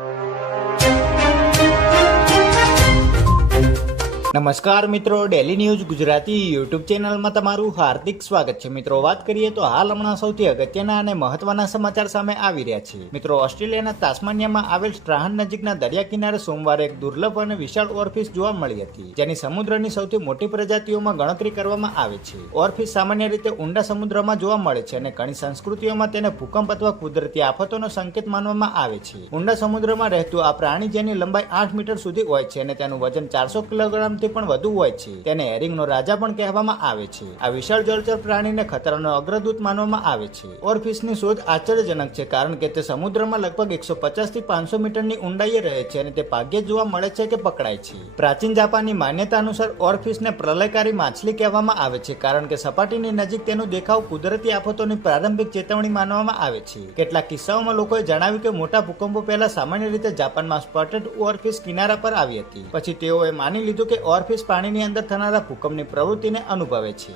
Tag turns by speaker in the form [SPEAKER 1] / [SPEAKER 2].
[SPEAKER 1] you. નમસ્કાર મિત્રો daily news Gujarati YouTube ચેનલમાં તમારું હાર્દિક સ્વાગત છે. મિત્રો, વાત કરીએ તો હાલ હમણાં સૌથી અગત્યના અને મહત્વના સમાચાર સામે આવી રહ્યા છે. મિત્રો, ઓસ્ટ્રેલિયાના તાસ્માનિયામાં આવેલ સ્ટ્રાહન નજીકના દરિયા કિનારે સોમવારે એક દુર્લભ અને વિશાળ ઓરફિશ જોવા મળી હતી, જેની સમુદ્રની સૌથી મોટી પ્રજાતિઓમાં ગણતરી કરવામાં આવે છે. ઓરફિશ સામાન્ય રીતે ઊંડા સમુદ્રમાં જોવા મળે છે અને ઘણી સંસ્કૃતિઓમાં તેને ભૂકંપ અથવા કુદરતી આફતોનો સંકેત માનવામાં આવે છે. ઊંડા સમુદ્રમાં રહેતું આ પ્રાણી જેની લંબાઈ આઠ મીટર સુધી હોય છે અને તેનું વજન ચારસો કિલોગ્રામથી પણ વધુ હોય છે. તેને હેરિંગનો રાજા પણ કહેવામાં આવે છે. આ વિશાળ જળચર પ્રાણીને ખતરાનો અગ્રદૂત માનવામાં આવે છે. ઓરફિશની શોધ આશ્ચર્યજનક છે કારણ કે તે સમુદ્રમાં લગભગ એકસો પચાસથી પાંચસો મીટરની ઊંડાઈએ રહે છે અને તે ભાગ્યે જોવા મળે છે કે પકડાય છે. પ્રાચીન જાપાનની માન્યતા અનુસાર ઓરફિશને પ્રલયકારી માછલી કહેવામાં આવે છે કારણ કે સપાટીની નજીક તેનો દેખાવ કુદરતી આફતોની પ્રારંભિક ચેતવણી માનવામાં આવે છે. કેટલાક કિસ્સાઓમાં લોકોએ જણાવ્યું કે મોટા ભૂકંપો પહેલા સામાન્ય રીતે જાપાનમાં સ્પોટેડ ઓરફિશ કિનારા પર આવી હતી. પછી તેઓએ માની લીધું કે ઓરફિશ પાણીની અંદર થનારા ભૂકંપની પ્રવૃત્તિને અનુભવે છે.